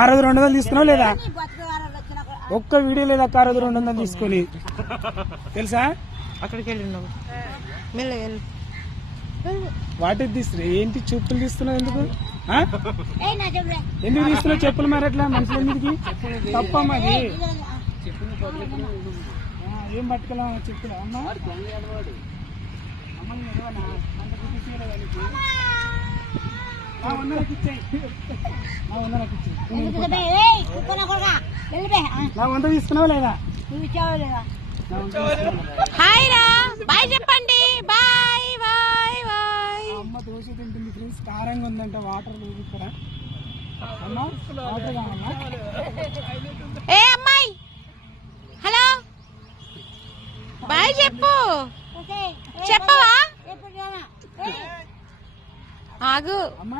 ఆ రోజు 200 తీసుకున్నావు లేదా? ఒక్క వీడియో లేదా ఆ రోజు 200 తీసుకొని తెలుసా? అక్కడికి వెళ్ళినావు వాటికి తీస్తున్నా ఏంటి చెప్పులు తీస్తున్నావు? ఎందుకు ఎందుకు తీస్తున్నావు చెప్పులు? మరి అట్లా మనుషులు ఎందుకు తప్పమ్మది? ఏం పట్టుకెళ్ళా చెప్పులు? అమ్మ నా 100 తీసుకున్నావా లేదా? హాయ్ రా, బాయ్ చెప్పండి. Bye bye bye. అమ్మ దోశ తింటుంది ఫ్రెండ్స్, కారంగా ఉందంట. వాటర్ లేదు ఇక్కడ. అమ్మ వాటర్ కావాలా? ఏ అమ్మాయి, హలో బాయ్ చెప్పు. చెప్పవా? ఆగు. అమ్మ